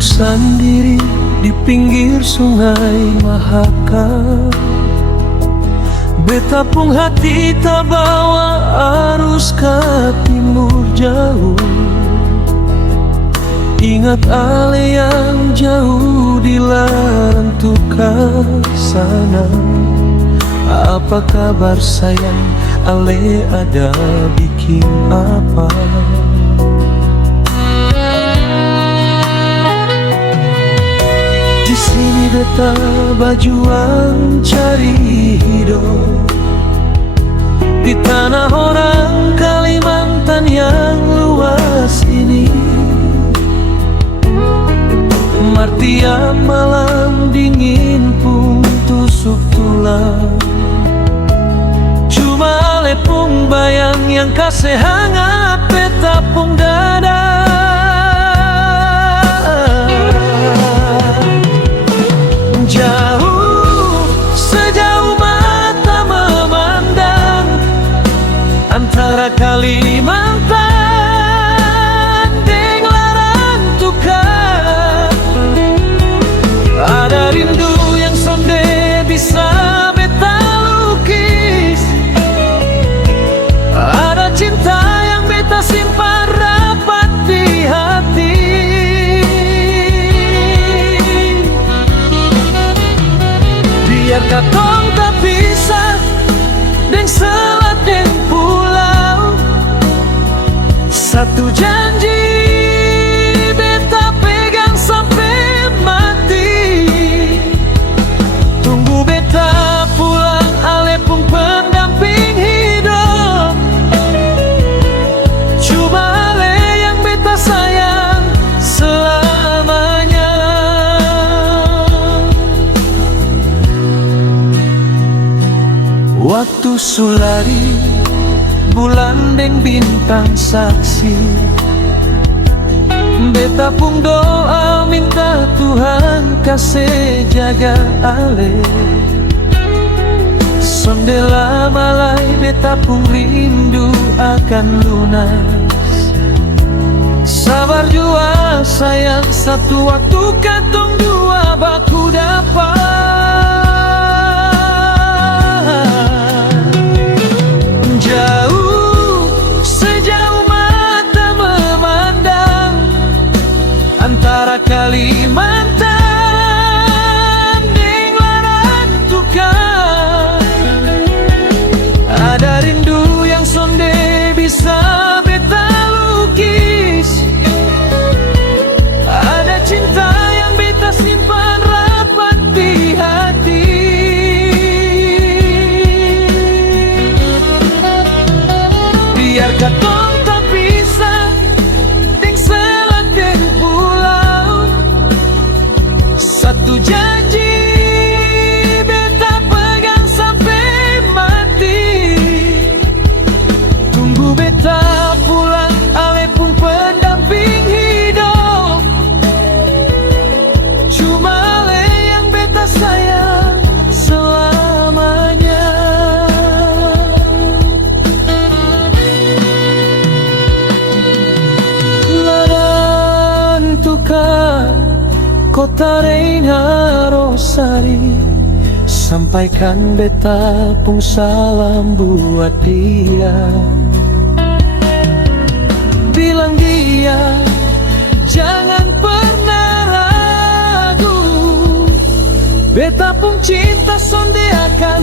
Duduk sendiri di pinggir sungai Mahakam, beta pung hati tak bawa arus ke timur jauh. Ingat ale yang jauh di larantuka sana. Apa kabar sayang, ale ada bikin apa? Di sini beta berjuang cari hidup di tanah orang Kalimantan yang luas ini. Martia malam dingin pun tusuk tulang, cuma ale pung bayang yang kasih hangat beta pung dada. Jauh, sejauh mata memandang, antara Kalimantan deng Larantuka, ada rindu yang sonde bisa beta lukis, ada cinta yang beta simpan rapat di hati. Biar katong tak bisa deng selat deng pulau, satu janji beta pegang sampai mati. Tunggu beta pulang, ale pung pendamping hidup, cuma ale yang beta sayang selamanya. Waktu sulari, bulan deng bintang saksi, beta pung doa minta Tuhan kasih jaga ale. Sonde lama lai beta pung rindu akan lunas. Sabar jua sayang, satu waktu katong dua baku dapat. Jauh, sejauh mata memandang, antara Kalimantan deng Larantuka, ada rindu yang sonde bisa beta lukis, ada cinta yang beta simpan rapat di hati. Biar katong tak bisa deng selat deng pulau, satu janji beta pegang sampai mati. Tunggu beta pulang, ale pun pendamping hidup, cuma ale yang beta sayang selamanya. Larantuka, kota Reina Rosari, sampaikan beta pung salam buat dia. Bilang dia jangan pernah ragu, beta pung cinta sonde akan